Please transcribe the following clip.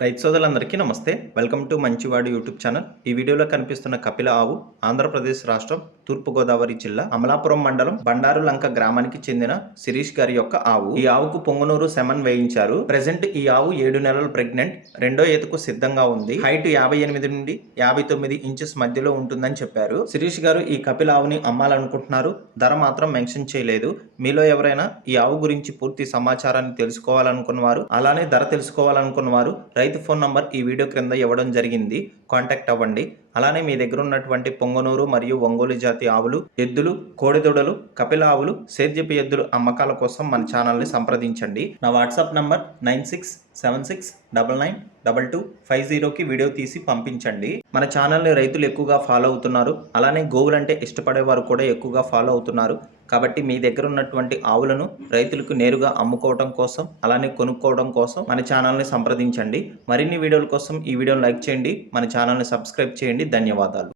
రైతు సోదరులందరికీ నమస్తే. వెల్కమ్ టు మంచివాడు యూట్యూబ్ ఛానల్. ఈ వీడియోలో కనిపిస్తున్న కపిల ఆవు ఆంధ్రప్రదేశ్ రాష్ట్రం తూర్పుగోదావరి జిల్లా అమలాపురం మండలం బండారు లంక గ్రామానికి చెందిన శిరీష్ గారి యొక్క ఆవు. ఈ ఆవుకు పొంగునూరు సెమన్ వేయించారు. ప్రెసెంట్ ఈ ఆవు 7 నెలలు ప్రెగ్నెంట్, రెండో ఈతకు సిద్ధంగా ఉంది. హైట్ 58 నుండి 59 ఇంచెస్ మధ్యలో ఉంటుందని చెప్పారు. శిరీష్ గారు ఈ కపిల ఆవుని అమ్మాలనుకుంటున్నారు. ధర మాత్రం మెన్షన్ చేయలేదు. మీలో ఎవరైనా ఈ ఆవు గురించి పూర్తి సమాచారాన్ని తెలుసుకోవాలనుకున్నవారు, అలానే ధర తెలుసుకోవాలనుకున్నవారు రైతు ఫోన్ నంబర్ ఈ వీడియో క్రింద ఇవ్వడం జరిగింది. కాంటాక్ట్ అవ్వండి. అలానే మీ దగ్గర ఉన్నటువంటి పొంగనూరు మరియు ఒంగోలు జాతి ఆవులు, ఎద్దులు, కోడిదూడలు, కపిల ఆవులు, సేద్యపు ఎద్దులు అమ్మకాల కోసం మన ఛానల్ని సంప్రదించండి. నా వాట్సాప్ నంబర్ 9676992250కి వీడియో తీసి పంపించండి. మన ఛానల్ని రైతులు ఎక్కువగా ఫాలో అవుతున్నారు. అలానే గోవులంటే ఇష్టపడేవారు కూడా ఎక్కువగా ఫాలో అవుతున్నారు. కాబట్టి మీ దగ్గర ఉన్నటువంటి ఆవులను రైతులకు నేరుగా అమ్ముకోవడం కోసం, అలానే కొనుక్కోవడం కోసం మన ఛానల్ని సంప్రదించండి. మరిన్ని వీడియోల కోసం ఈ వీడియోని లైక్ చేయండి, మన ఛానల్ని సబ్స్క్రైబ్ చేయండి. ధన్యవాదాలు.